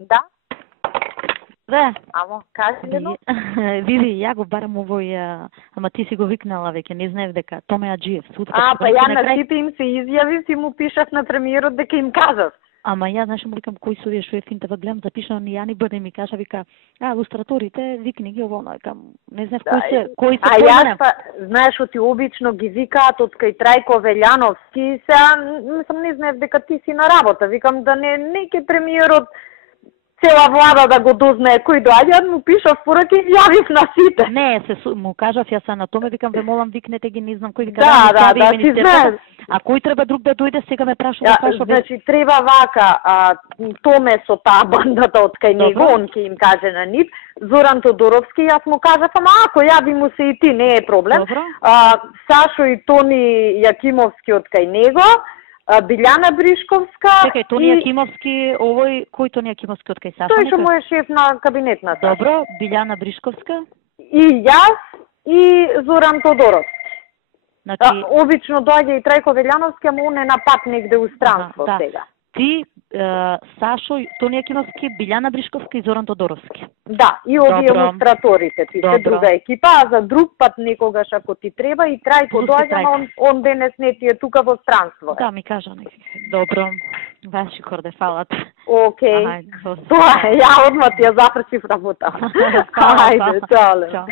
Да? Да. Амо, кажи ли? Види, ја го барам овој, ама ти си го викнала веќе, не знаев дека Томе Аџиев, судска. Па ја на сите им се изјавив, ти му пишав на премиерот дека им кажав. Ама ја, знаеш, му викам, кои се овие шефинте, гледам, запишано ни Јани Бъде, ми кажа, вика, илустраторите, викни ги ово, викам, не знаев кои се јас па, знаеш, оти обично ги викаат од кај Трајко Велјановски, сега, не знаев дека ти си на работа, викам да не ке премиерот цела влада да го дознае кој доаѓа, му пишав пораки и јавив на сите. Не, му кажав јас на Томе, викам, ве молам викнете ги, не знам кој вика. Да, ти знаеш. А кој треба друг да дојде, сега ме прашува кај што. Значи треба вака, Томе со таа бандата од кај него, он ќе им каже на нив, Зоран Тодоровски, јас му кажав, ама ако јави му се и ти, не е проблем. Сашо и Тони Јакимовски од кај него, Билјана Бришковска. Чекај, Тони Јакимовски, овој, кој Тони Јакимовски од кај Сашо? Тој што му е шеф на кабинетната. Добро, Билјана Бришковска. И јас, и Зоран Тодоровски. Значи... Обично доаѓа и Трајко Велјановски, ама он е на пат негде у странство сега. Ти, Сашо, Тони Јакимовски, Билјана Бришковска и Зоран Тодоровски. Да, и овие илустраторите, ти се друга екипа, а за друг пат некогаш ако ти треба и Трајко доаѓа, он денес не ти е тука во странство. Да, ми кажа некако. Добро, ваши корде, фалат. Океј, тоа ја одма ти ја зафршив работа. Хајде, чао.